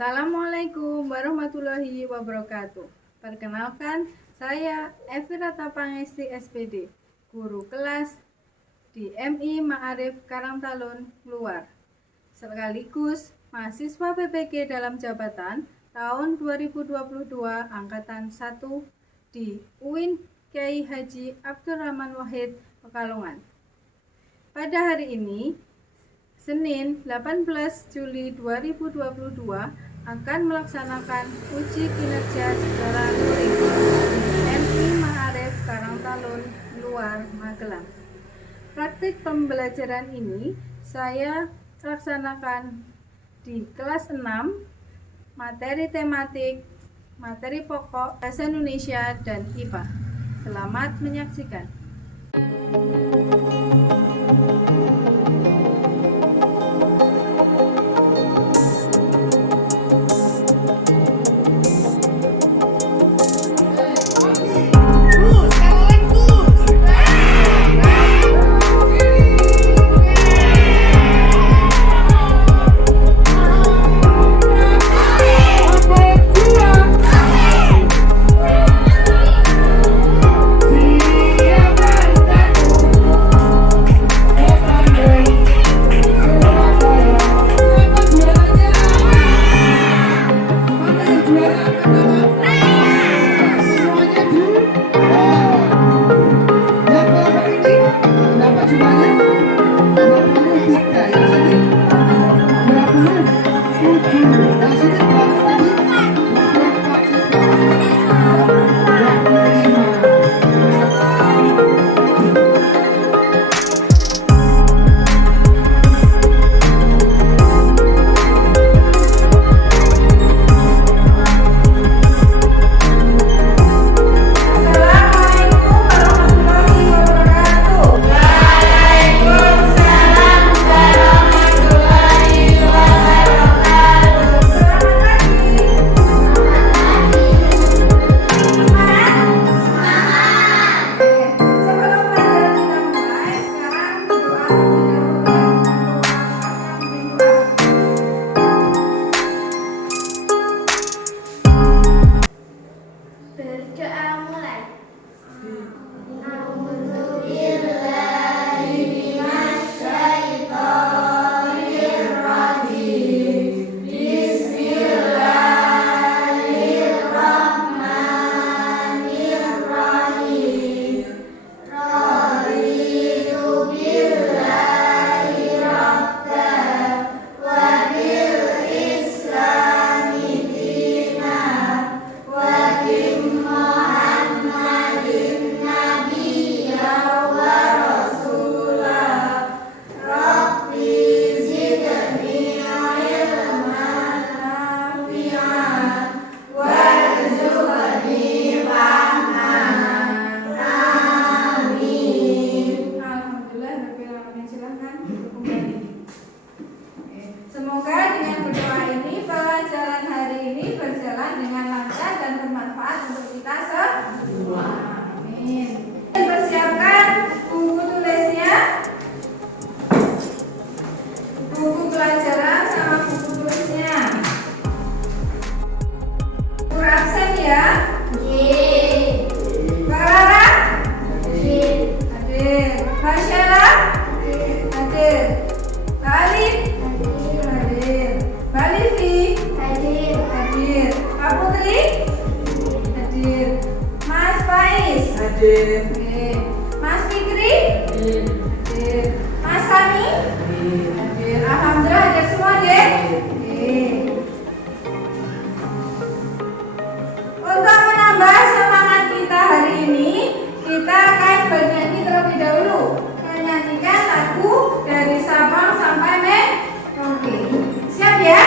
Assalamualaikum warahmatullahi wabarakatuh. Perkenalkan, saya Evirata Pangesti SPD, guru kelas di MI Ma'arif Karangtalun Luar, sekaligus mahasiswa PPG dalam jabatan tahun 2022 Angkatan 1 di UIN Kyai Haji Abdurrahman Wahid, Pekalongan. Pada hari ini, Senin 18 Juli 2022 akan melaksanakan uji kinerja secara luring di MI Ma'arif Karangtalun Luar, Magelang. Praktik pembelajaran ini saya laksanakan di kelas 6, materi tematik, materi pokok, bahasa Indonesia, dan IPA. Selamat menyaksikan. Semoga dengan berdoa ini pelajaran hari ini berjalan dengan lancar dan bermanfaat untuk kita semua. Amin. Persiapkan buku tulisnya, buku pelajaran sama buku tulisnya. Guru absen ya. Clara? Hadir. Masyara? Hadir. Alif? Mbak Livi? Hadir. Pak Putri? Hadir. Mas Faiz? Hadir. Mas Fikri? Hadir. Mas Sani? Hadir. Alhamdulillah hadir semua deh. Untuk menambah semangat kita hari ini, kita akan bernyanyi terlebih dahulu. Menyanyikan lagu dari Sabang sampai Merauke. Siap ya?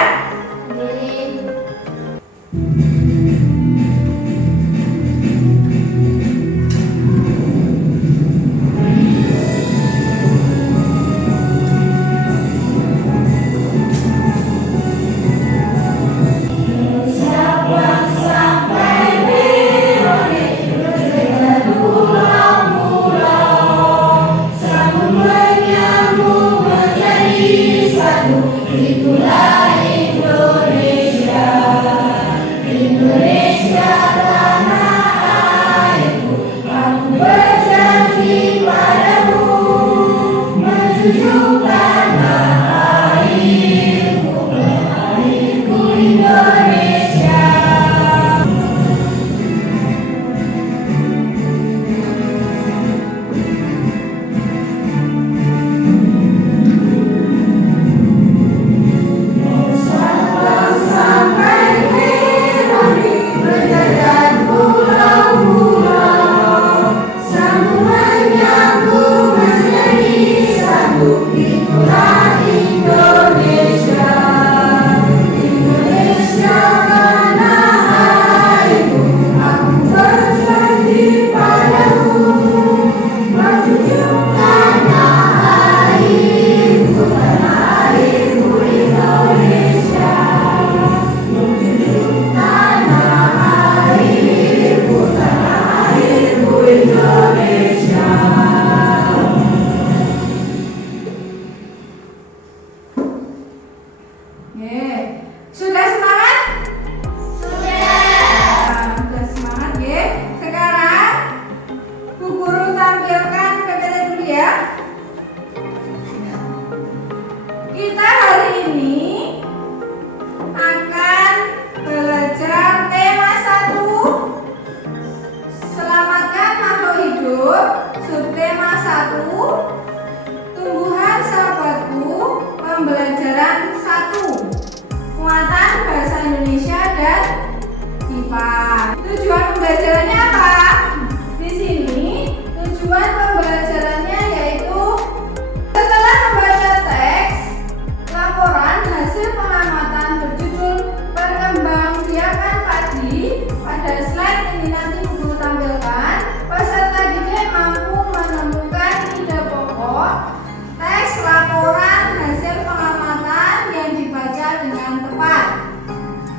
jadi nanti guru tampilkan, peserta didik mampu menemukan ide pokok teks laporan hasil pengamatan yang dibaca dengan tepat.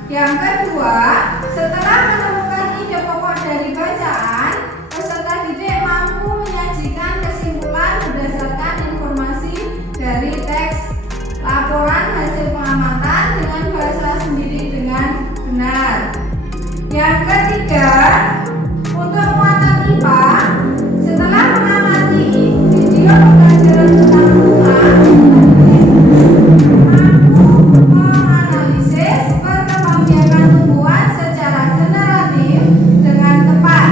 Yang kedua, setelah menemukan ide pokok dari bacaan, peserta didik mampu menyajikan kesimpulan berdasarkan informasi dari teks laporan hasil pengamatan dengan bahasa sendiri dengan benar. Yang ketiga, untuk muatan IPA, setelah mengamati video pembelajaran tentang bunga, mampu menganalisis perkembangbiakan tumbuhan secara generatif dengan tepat.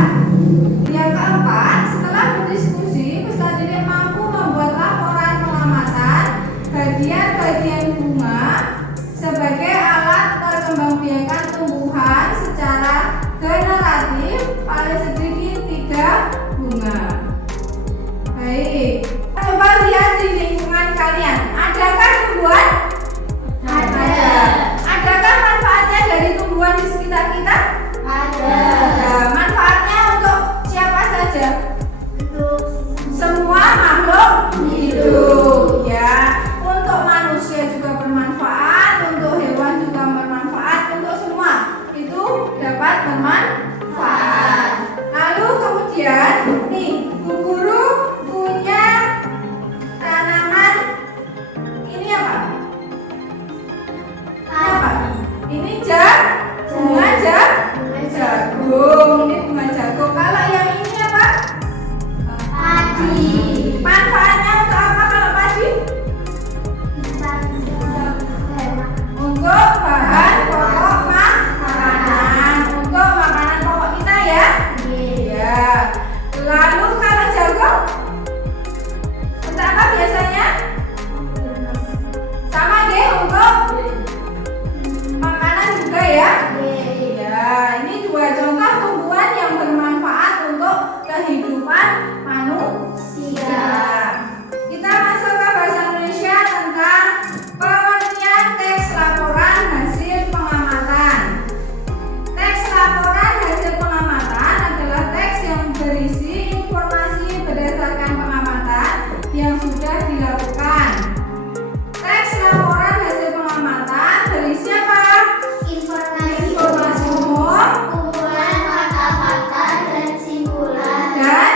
Yang keempat, setelah berdiskusi, peserta didik mampu membuat laporan pengamatan bagian-bagian bunga sebagai alat perkembangbiakan tumbuhan secara generatif paling sedikit 3 bunga. Baik, coba lihat di lingkungan kalian. Adakah tumbuhan? Ada. Adakah manfaatnya dari tumbuhan di sekitar kita? Ada. Manfaatnya untuk siapa saja? Untuk semua makhluk hidup. Ya, untuk manusia juga bermanfaat, untuk hewan juga bermanfaat, untuk semua itu dapat bermanfaat. Lalu kemudian nih, Bu Guru punya tanaman ini apa? Apa? Ini bunga jagung. Ini bunga jagung. Kalau yang ini apa? Padi. Manfaatnya untuk apa kalau padi? Untuk bahan pokok makanan, untuk makanan pokok kita ya. Iya. Lalu kalau jagung, untuk apa biasanya? Sama deh, untuk makanan juga ya. Iya. Ini dua contoh tumbuhan yang bermanfaat untuk kehidupan manusia. Kita masuk ke bahasa Indonesia tentang pengertian teks laporan hasil pengamatan. Teks laporan hasil pengamatan adalah teks yang berisi informasi berdasarkan pengamatan yang sudah dilakukan. Teks laporan hasil pengamatan berisi apa? Informasi umum, kumpulan fakta-fakta dan simpulan, dan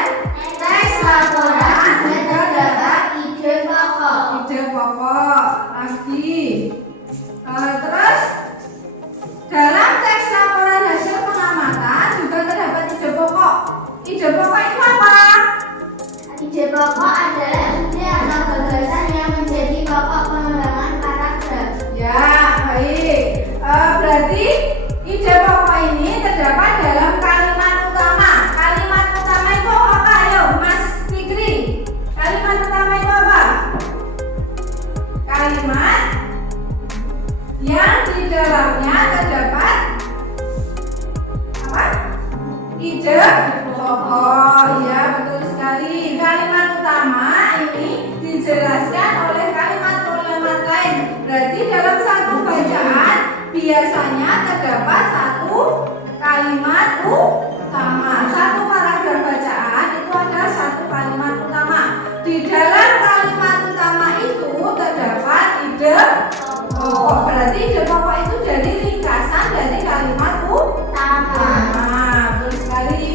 teks laporan juga dapat ide pokok. ide pokok lagi. Terus dalam teks laporan hasil pengamatan juga terdapat ide pokok. Ide pokok itu apa? Ide pokok adalah ide atau gagasan yang menjadi pokok pengembangan paragraf. Ya, baik. Berarti ide pokok ini terdapat dalam kalimat utama. Kalimat utama itu apa? Ayo, Mas Fikri. Kalimat utama itu apa? Kalimat yang di dalamnya terdapat apa? Ide pokok. Ya, betul sekali. Kalimat utama ini dijelaskan oleh kalimat-kalimat lain. Berarti dalam satu bacaan biasanya terdapat satu kalimat utama. Satu paragraf bacaan itu ada satu kalimat utama. Di dalam kalimat utama itu terdapat ide pokok. Berarti ide pokok itu dari ringkasan dari kalimat utama. Betul sekali.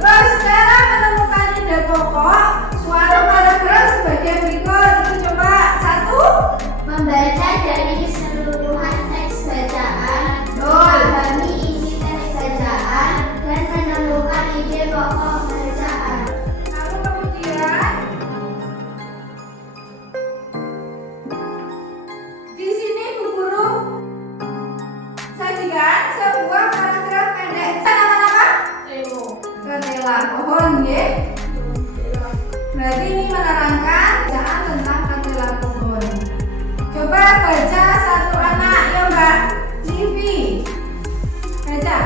Terus cara menemukan ide pokok suatu paragraf sebagai berikut. Itu coba satu. Membaca dari keseluruhan teks bacaan, memahami isi teks bacaan, dan menemukan ide pokok bacaan. Lalu kemudian di sini Bu Guru sajikan sebuah paragraf pendek. Tanaman apa? Ketela pohon, ya. Berarti ini menerangkan bacaan tentang ketela pohon. Coba baca satu anak, ya Mbak Livi. Baca.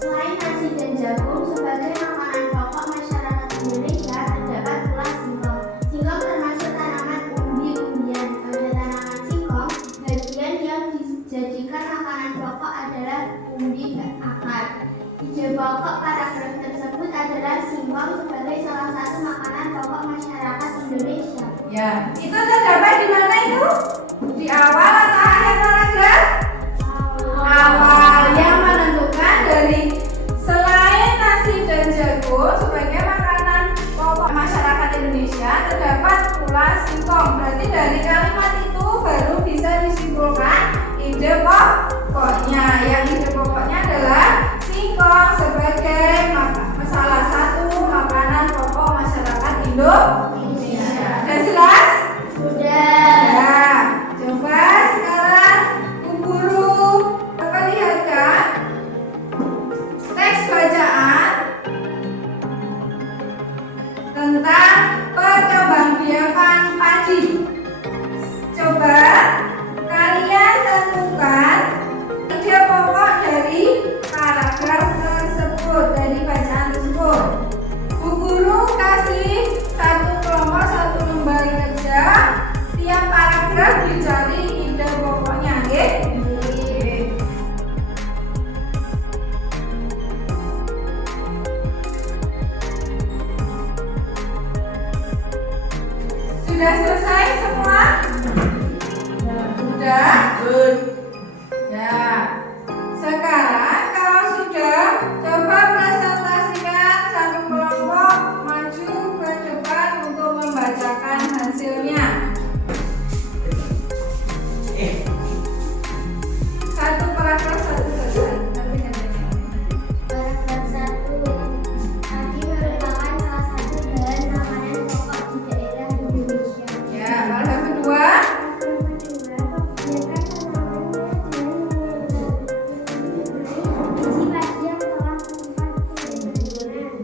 Selain nasi dan jagung sebagai makanan pokok masyarakat Indonesia, terdapat pula singkong. Singkong termasuk tanaman umbi-umbian. Pada tanaman singkong, bagian yang dijadikan makanan pokok adalah umbi Ide pokok paragraf tersebut adalah singkong sebagai salah satu makanan pokok masyarakat Indonesia. Ya, itu terdapat di mana itu? Di awal atau akhir paragraf? Awal, yang menentukan dari selain nasi dan jagung sebagai makanan pokok masyarakat Indonesia terdapat pula singkong. Berarti dari kalimat itu baru bisa disimpulkan ide pokoknya. Yang ide pokoknya adalah singkong sebagai salah satu makanan pokok masyarakat Indonesia. Sudah jelas? Sudah. Ya, coba sekarang Bu Guru perlihatkan teks bacaan tentang perkembangbiakan padi. Coba kalian tentukan ide pokok dari paragraf tersebut, dari bacaan tersebut. Bu Guru kasih satu kelompok satu lembar kerja, tiap paragraf dicari ide pokoknya, nggih? Sudah selesai semua? Sudah? Ya. Sekarang kalau sudah, coba presentasikan satu kelompok maju ke depan untuk membacakan hasilnya. Satu paragraf satu saja. Paragraf 1. Padi merupakan salah satu bahan makanan pokok di daerah Indonesia. Ya, paragraf kedua.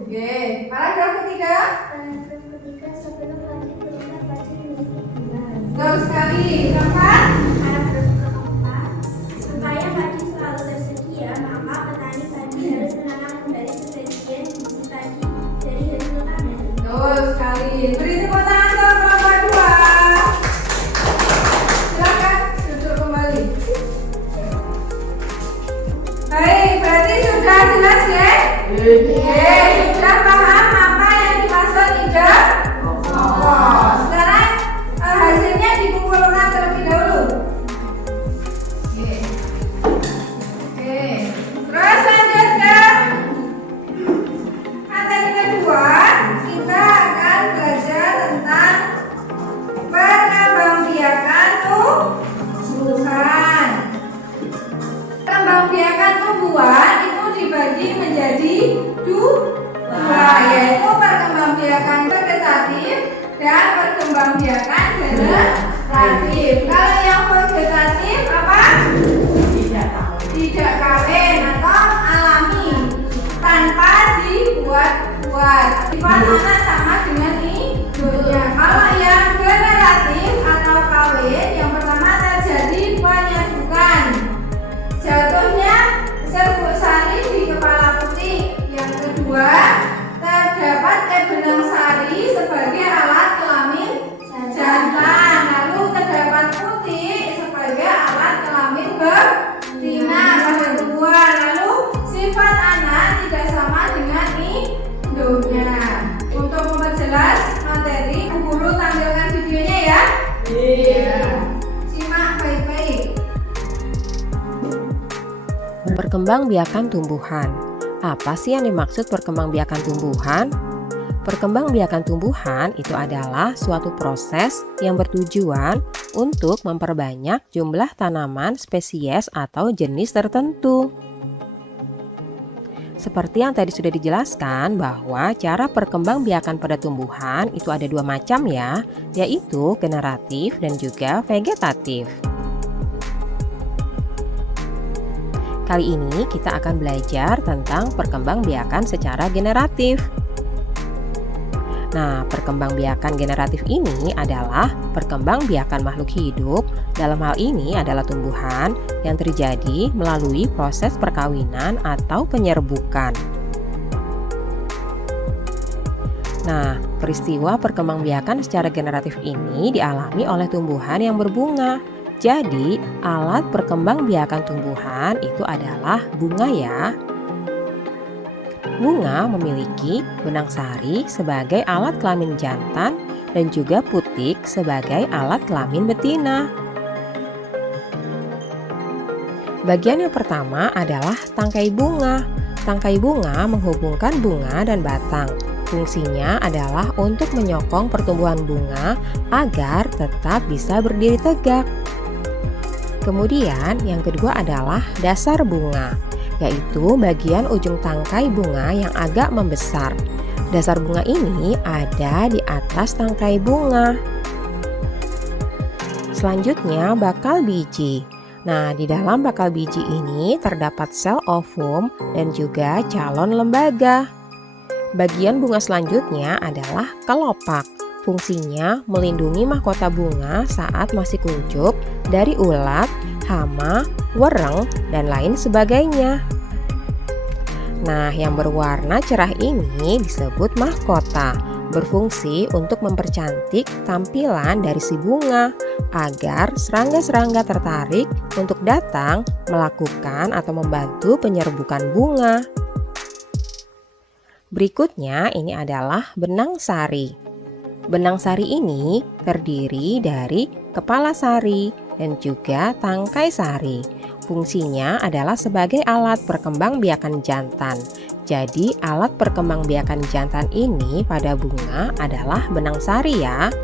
Oke, paragraf ketiga. Betul sekali. Keempat. Supaya padi selalu tersedia, maka petani padi harus menanam kembali sebagian biji padi dari hasil panen. Betul sekali. Beri tepuk tangan ke kelompok dua. Silakan duduk kembali. Baik, berarti sudah jelas ya? Sudah paham apa yang dimaksud ide pokok. Sekarang hasilnya dikumpulkan terlebih dahulu. Oke. Terus lanjut ke materi kedua. Kita akan belajar tentang perkembangbiakan tumbuhan. Perkembangbiakan tumbuhan itu dibagi menjadi dua, yaitu perkembangbiakan vegetatif dan perkembangbiakan generatif. Kalau yang vegetatif apa? Tidak kawin atau alami, tanpa dibuat-buat. Sifat anak sama dengan induknya. Kalau yang generatif atau kawin, yang pertama terjadi penyerbuk. Jatuhnya serbuk sari di kepala putih. Yang kedua, terdapat benang sari sebagai alat kelamin jantan. Lalu terdapat putih sebagai alat kelamin betina pada tumbuhan. Lalu sifat anak tidak sama dengan induknya. Untuk memperjelas materi, Bu Guru tampilkan videonya ya. Simak baik-baik. Perkembangbiakan tumbuhan. Apa sih yang dimaksud perkembangbiakan tumbuhan? Perkembangbiakan tumbuhan itu adalah suatu proses yang bertujuan untuk memperbanyak jumlah tanaman spesies atau jenis tertentu. Seperti yang tadi sudah dijelaskan bahwa cara perkembangbiakan pada tumbuhan itu ada dua macam ya, yaitu generatif dan juga vegetatif. Kali ini kita akan belajar tentang perkembangbiakan secara generatif. Nah, perkembangbiakan generatif ini adalah perkembangbiakan makhluk hidup, dalam hal ini adalah tumbuhan yang terjadi melalui proses perkawinan atau penyerbukan. Nah, peristiwa perkembangbiakan secara generatif ini dialami oleh tumbuhan yang berbunga. Jadi, alat perkembangbiakan tumbuhan itu adalah bunga ya. Bunga memiliki benang sari sebagai alat kelamin jantan dan juga putik sebagai alat kelamin betina. Bagian yang pertama adalah tangkai bunga. Tangkai bunga menghubungkan bunga dan batang. Fungsinya adalah untuk menyokong pertumbuhan bunga agar tetap bisa berdiri tegak. Kemudian yang kedua adalah dasar bunga, yaitu bagian ujung tangkai bunga yang agak membesar. Dasar bunga ini ada di atas tangkai bunga. Selanjutnya bakal biji. Nah, di dalam bakal biji ini terdapat sel ovum dan juga calon lembaga. Bagian bunga selanjutnya adalah kelopak. Fungsinya melindungi mahkota bunga saat masih kuncup dari ulat, hama, wereng, dan lain sebagainya. Nah, yang berwarna cerah ini disebut mahkota, berfungsi untuk mempercantik tampilan dari si bunga agar serangga-serangga tertarik untuk datang melakukan atau membantu penyerbukan bunga. Berikutnya ini adalah benang sari. Benang sari ini terdiri dari kepala sari dan juga tangkai sari. Fungsinya adalah sebagai alat perkembangbiakan jantan. Jadi alat perkembangbiakan jantan ini pada bunga adalah benang sari ya.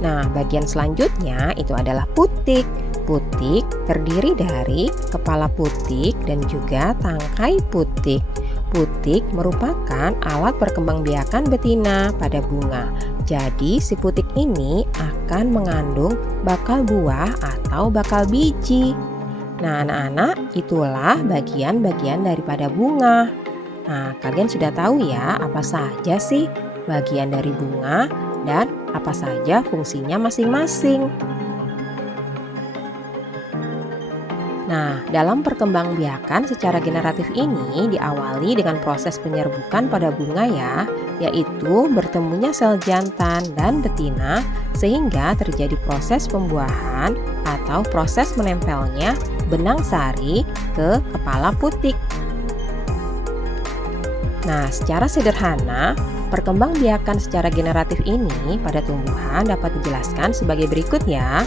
Nah, bagian selanjutnya itu adalah putik. Putik terdiri dari kepala putik dan juga tangkai putik. Putik merupakan alat perkembangbiakan betina pada bunga. Jadi si putik ini akan mengandung bakal buah atau bakal biji. Nah, anak-anak, itulah bagian-bagian daripada bunga. Nah, kalian sudah tahu ya apa saja sih bagian dari bunga dan apa saja fungsinya masing-masing. Nah, dalam perkembangbiakan secara generatif ini diawali dengan proses penyerbukan pada bunga ya, yaitu bertemunya sel jantan dan betina sehingga terjadi proses pembuahan atau proses menempelnya benang sari ke kepala putik. Nah, secara sederhana, perkembangbiakan secara generatif ini pada tumbuhan dapat dijelaskan sebagai berikut ya.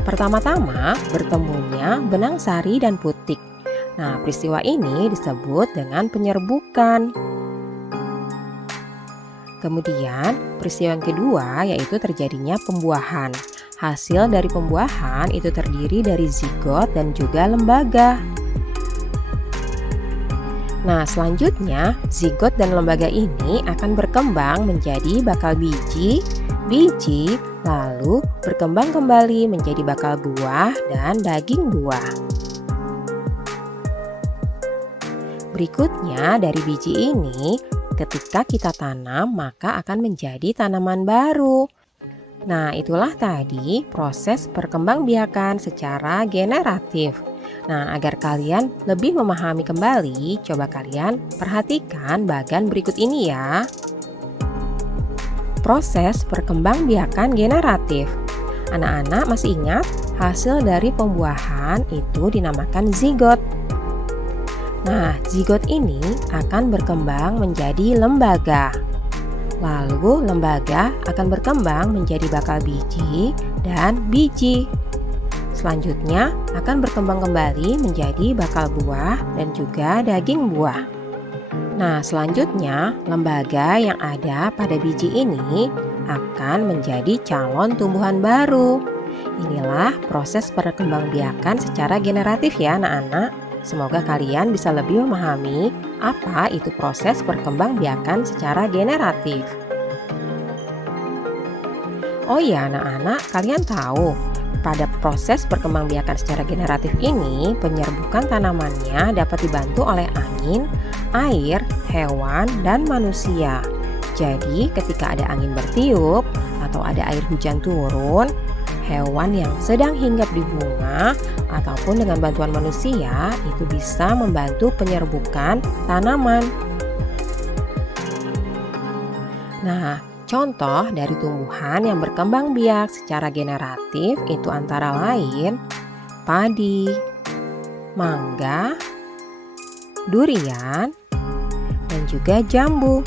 Pertama-tama, bertemunya benang sari dan putik. Nah, peristiwa ini disebut dengan penyerbukan. Kemudian, peristiwa yang kedua yaitu terjadinya pembuahan. Hasil dari pembuahan itu terdiri dari zigot dan juga lembaga. Nah, selanjutnya, zigot dan lembaga ini akan berkembang menjadi bakal biji, lalu berkembang kembali menjadi bakal buah dan daging buah. Berikutnya, dari biji ini, ketika kita tanam maka akan menjadi tanaman baru. Nah, itulah tadi proses perkembangbiakan secara generatif. Nah, agar kalian lebih memahami kembali, coba kalian perhatikan bagian berikut ini ya. Proses perkembangbiakan generatif. Anak-anak masih ingat hasil dari pembuahan itu dinamakan zigot. Nah, zigot ini akan berkembang menjadi lembaga. Lalu lembaga akan berkembang menjadi bakal biji dan biji. Selanjutnya akan berkembang kembali menjadi bakal buah dan juga daging buah. Nah, selanjutnya lembaga yang ada pada biji ini akan menjadi calon tumbuhan baru. Inilah proses perkembangbiakan secara generatif ya anak-anak. Semoga kalian bisa lebih memahami apa itu proses perkembangbiakan secara generatif. Oh ya anak-anak, kalian tahu pada proses perkembangbiakan secara generatif ini, penyerbukan tanamannya dapat dibantu oleh angin, air, hewan, dan manusia. Jadi ketika ada angin bertiup atau ada air hujan turun, hewan yang sedang hinggap di bunga ataupun dengan bantuan manusia itu bisa membantu penyerbukan tanaman. Nah, contoh dari tumbuhan yang berkembang biak secara generatif itu antara lain padi, mangga, durian, dan juga jambu.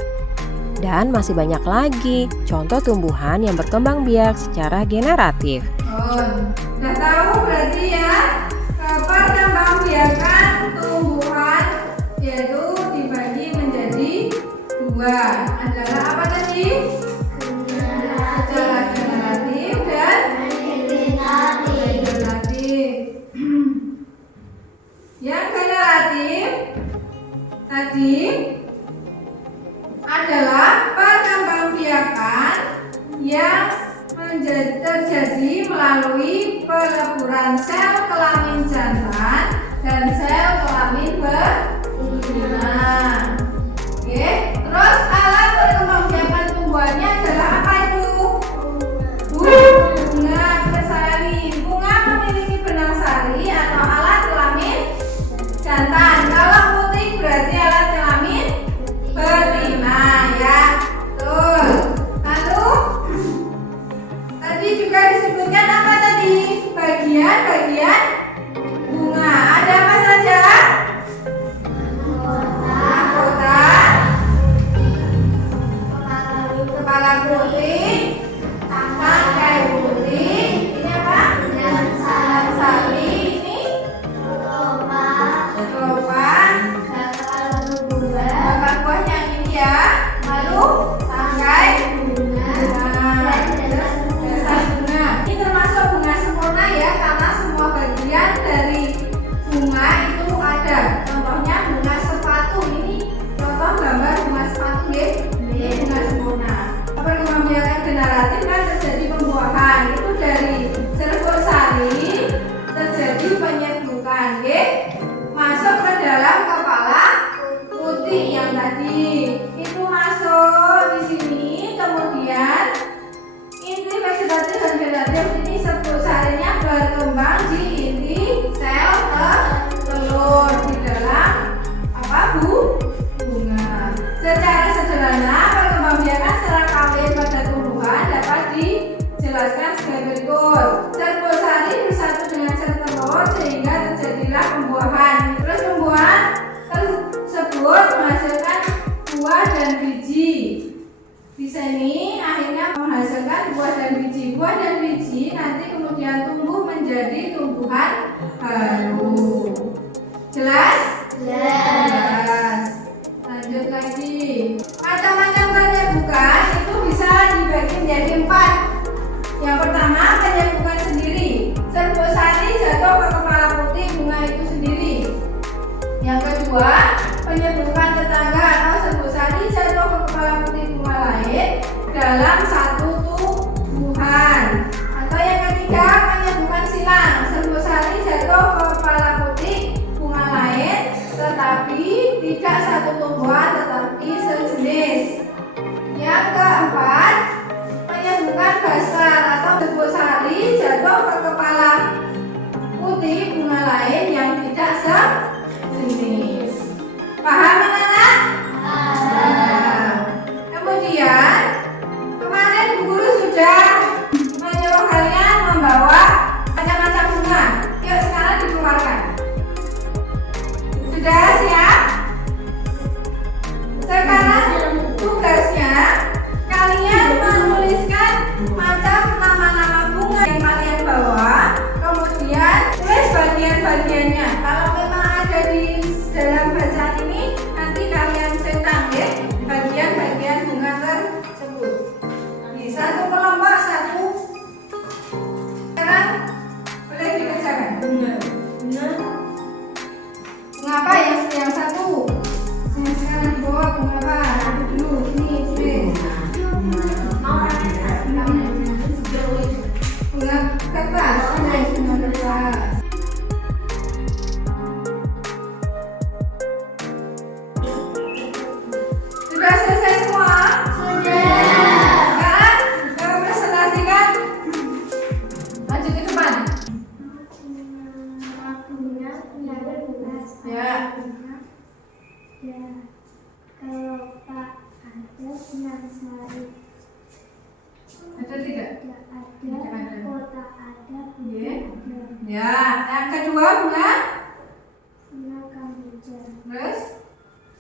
Dan masih banyak lagi contoh tumbuhan yang berkembang biak secara generatif. Oh, udah tahu berarti ya, perkembangbiakan tumbuhan yaitu dibagi menjadi dua. Adalah apa tadi? Secara generatif dan vegetatif. Yang generatif tadi adalah perkembangbiakan yang terjadi melalui peleburan sel kelamin jantan dan sel kelamin betina. Oke, terus alat perkembangbiakan tumbuhannya adalah apa itu? Bunga bersari. Bunga memiliki benang sari atau alat kelamin jantan. Kalau putih berarti alat kelamin betina ya. Betul. Lalu tadi juga disebutkan apa tadi? Bagian-bagian bunga. Ada apa saja? Mahkota, kepala putih, tangkai putih, ini apa? Sari, ini kelopak, bapak buahnya ini ya. Lalu tangkai bunga. Ini termasuk bunga sempurna ya, karena semua bagian dari bunga itu ada. Contohnya bunga sepatu, ini contoh gambar bunga sepatu ya. Ini bunga sempurna. Perkembangbiakan generatif kan terjadi pembuahan, itu dari serbuk sari terjadi penyerbukan ya, masuk ke dalam kepala putih yang tadi itu masuk di sini, kemudian inti vegetatif dan generatif ini serbuk sarinya berkembang di inti sel telur di dalam apa bunga. Secara sederhana perkembangbiakan secara kawin pada tumbuhan dapat dijelaskan sebagai berikut. Serbuk sari bersatu dengan sel telur sehingga terjadilah pembuahan. Terus pembuahan tersebut menghasilkan buah dan biji. Di sini akhirnya menghasilkan buah dan biji. Buah dan biji nanti kemudian tumbuh menjadi tumbuhan baru. Jelas? Jelas. Lanjut lagi. Macam-macam penyerbukan itu bisa dibagi menjadi 4. Yang pertama, penyerbukan sendiri. Serbuk sari jatuh ke kepala putih bunga itu sendiri. Yang kedua, penyerbukan tetangga atau serbuk sari jatuh ke kepala putih bunga lain dalam satu tumbuhan. Atau yang ketiga, penyerbukan silang. Serbuk sari jatuh ke kepala putih bunga lain tetapi tidak satu tumbuhan tetapi sejenis. Yang keempat, penyerbukan basal atau serbuk sari jatuh ke kepala putih bunga lain yang tidak sejenis. Paham anak-anak? Paham. Kemudian kemarin Bu Guru sudah menyuruh kalian membawa macam-macam bunga. Yuk sekarang dikeluarkan. Sudah siap? Sekarang tugasnya kalian menuliskan macam nama-nama bunga yang kalian bawa, kemudian tulis bagian-bagiannya. Kalau memang ada di dalam bacaan ini, nanti kalian centang ya bagian-bagian bunga tersebut. Di satu kelompok satu. Sekarang boleh dikerjakan. Bunga apa yang satu? Yang sekarang di bawah bunga apa? Dulu ini tulis. Bunga kertas. Bunga kertas. Sudah selesai semua? Sudah. Sekarang kita presentasikan. Lanjut ke depan. Ya. Kelopak ada benang sari. Ada tidak? Tidak ada. Kota ada. Iya. Ada. Ya, yang kedua bunga. Bunga kamboja. Terus?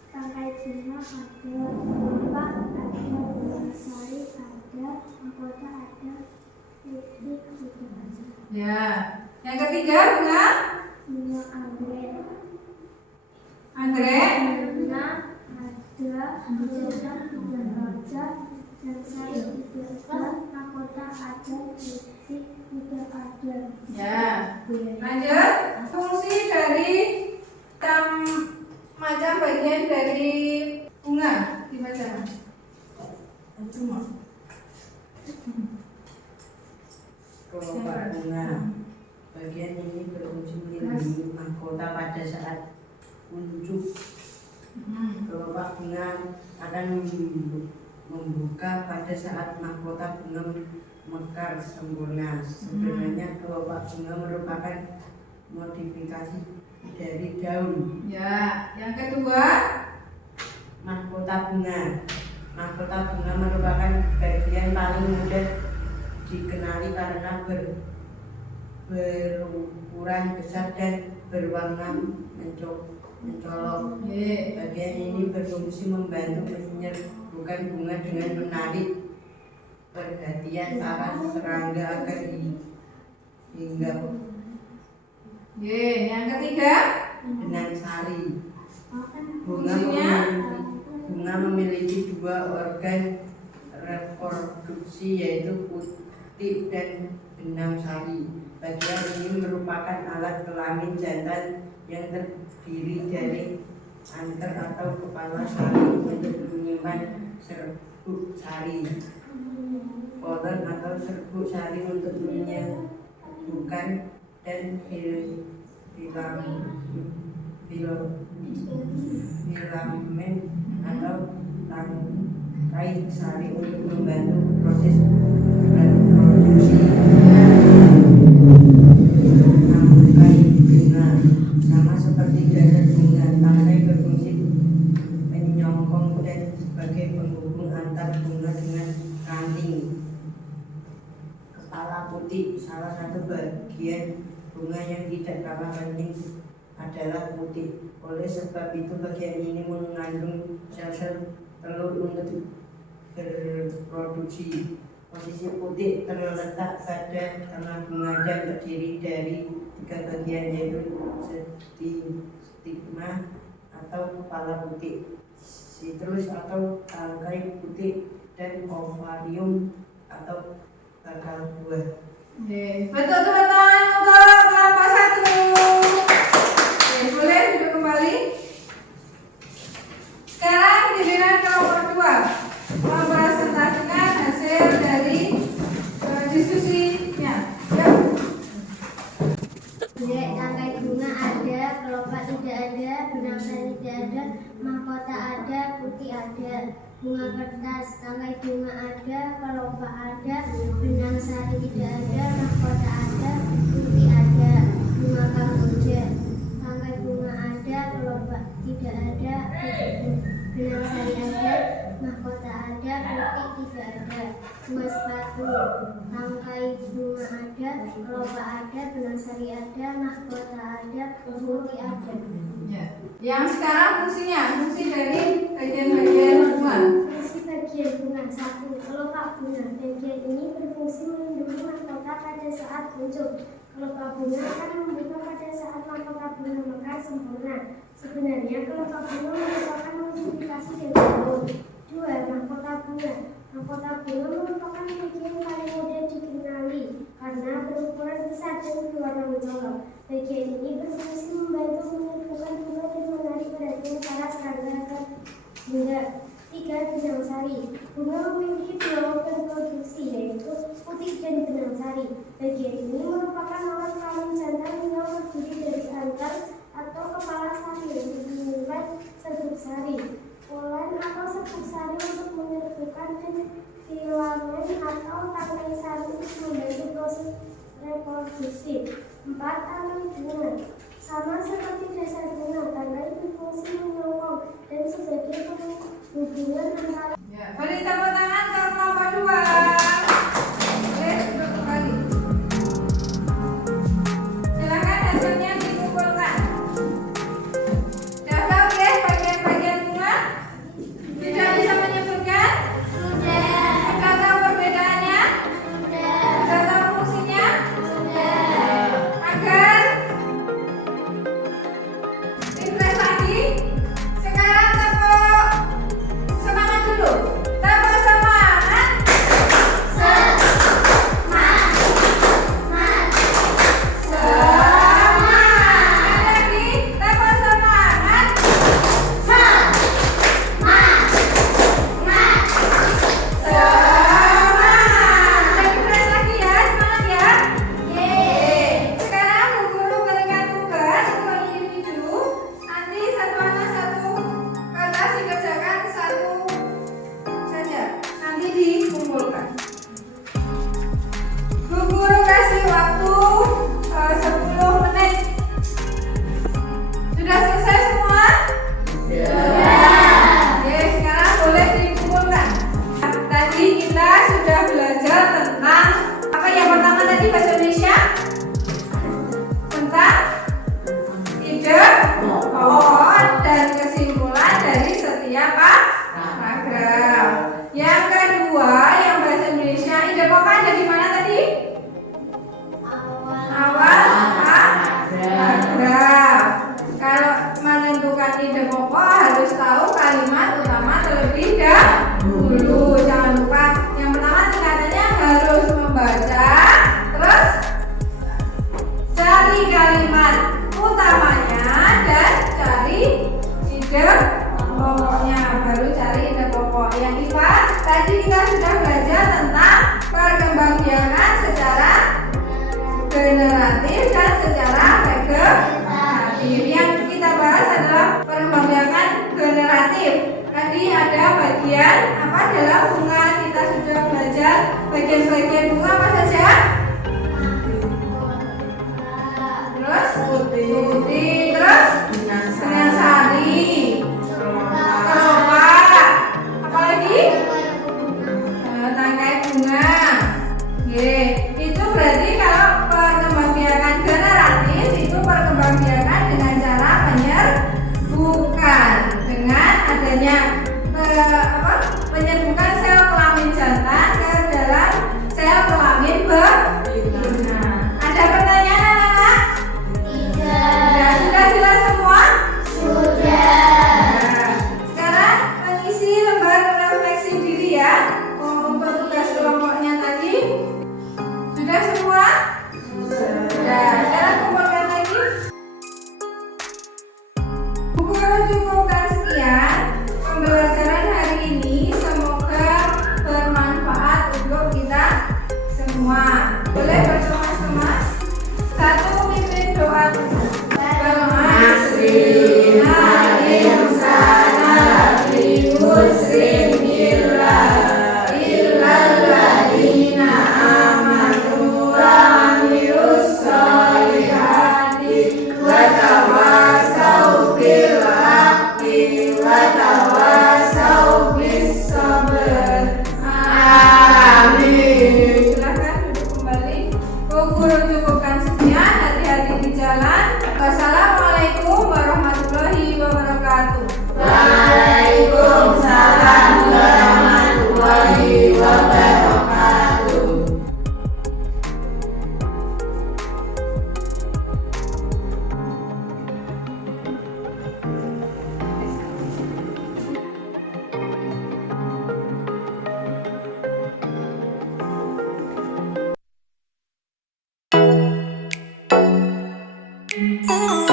Tangkai bunga ada, kelopak ada, bunga sari ada, mahkota ada, putih juga ada. Ya. Yang ketiga bunga. Bunga anggrek. Anggrek. Bunga ada, jeruk tidak ada, dan sari tidak ada, mahkota ada, putih tidak ada. Ya. Lanjut. Fungsi dari macam bagian dari bunga dibaca. Kelopak bunga bagian ini berfungsi melindungi mahkota pada saat unjuk. Kelopak bunga akan membuka pada saat mahkota bunga mekar sempurna. Sebenarnya kelopak bunga merupakan modifikasi dari daun. Ya. Yang kedua. Mahkota bunga. Mahkota bunga merupakan bagian paling mudah dikenali karena berukuran besar dan berwarna mencolok. Bagian ini berfungsi membantu menyerbukan bunga dengan menarik perhatian para serangga agar hinggap. Yang ketiga. Benang sari. Fungsinya? Bunga memiliki dua organ reproduksi yaitu putik dan benang sari. Bagian ini merupakan alat kelamin jantan yang terdiri dari anter atau kepala sari untuk menyimpan serbuk sari, polen atau serbuk sari untuk menyembuhkan, dan filamen atau tangkai sari untuk membantu proses reproduksi. Tangkai bunga sama seperti dasar bunga, tangkai berfungsi penyongkong dan sebagai penghubung antar bunga dengan ranting. Kepala putih salah satu bagian bunga yang tidak kalah penting adalah putih. Oleh sebab itu bagian ini mengandung sel-sel telur untuk berproduksi. Posisi putih terletak pada tengah bunga dan terdiri dari 3 bagian yaitu stigma atau kepala putih, sitrus atau tangkai putih, dan ovarium atau bakal buah. Betul teman-teman untuk kelompok 1. Boleh duduk kembali. Sekarang giliran kelompok 2 mempresentasikan hasil dari diskusinya. Dek, tangkai bunga ada, kelopak tidak ada, benang sari tidak ada, mahkota ada, putih ada. Bunga kertas, tangkai bunga ada, kelopak ada, benang sari tidak ada, mahkota ada, putih ada. Bunga kamboja, tangkai bunga ada, kelopak tidak ada, benang sari ada, mahkota ada, putih tidak ada. Bunga sepatu, tangkai bunga ada, kelopak ada, benang sari ada, mahkota ada, putih ada. Yang sekarang fungsi dari bagian-bagian bunga. Fungsi bagian bunga 1. Kelopak bunga. Bagian ini berfungsi melindungi mahkota pada saat unjuk. Kelopak bunga akan membuka pada saat mahkota bunga mekar sempurna. Sebenarnya kelopak bunga merupakan modifikasi dari daun. 2. Mahkota bunga. Mahkota bunga merupakan bagian paling mudah dikenali karena berukuran besar dan berwarna mencolok. Bagian ini berfungsi membantu menyerbukan bunga dan menarik perhatian para serangga ke bunga. 3. Benang sari. Bunga memiliki 2 organ produksi yaitu putih dan benang sari. Bagian ini merupakan alat kelamin jantan yang terdiri dari anter atau kepala sari untuk menyimpan serbuk sari, polen atau serbuk sari untuk menyerbukan, dan filamen atau tangkai sari untuk membantu proses reproduksi. 4. Tangkai bunga. Sama seperti dasar bunga, tangkai berfungsi menyongkong dan sebagai penghubungan antara. Beri tepuk tangan ke kelompok 2. Duduk kembali. secara vegetatif. Yang kita bahas adalah perkembangan generatif. Tadi ada bagian apa adalah bunga, kita sudah belajar bagian-bagian bunga apa saja? Terus putih, terus sari, kelopak, apalagi tangkai bunga. Oke, itu berarti kalau perkembangbiakan generatif itu perkembangbiakan dengan cara penyerbukan dengan adanya penyerbukan sel kelamin jantan ke dalam sel kelamin betina. Ada pertanyaan anak-anak? Sudah jelas semua? Nah, sekarang mengisi lembar refleksi diri ya. Untuk tugas kelompoknya tadi sudah semua? Sudah. Sekarang kumpulkan lagi. Buku cukupkan sekian pembelajaran hari ini. Semoga bermanfaat untuk kita semua. Boleh bersemas-semas? Satu pimpin doa. Silahkan duduk kembali. Guru cukupkan sekian. Hati-hati di jalan. Wassalamualaikum warahmatullahi wabarakatuh. Waalaikumsalam warahmatullahi wabarakatuh. Oh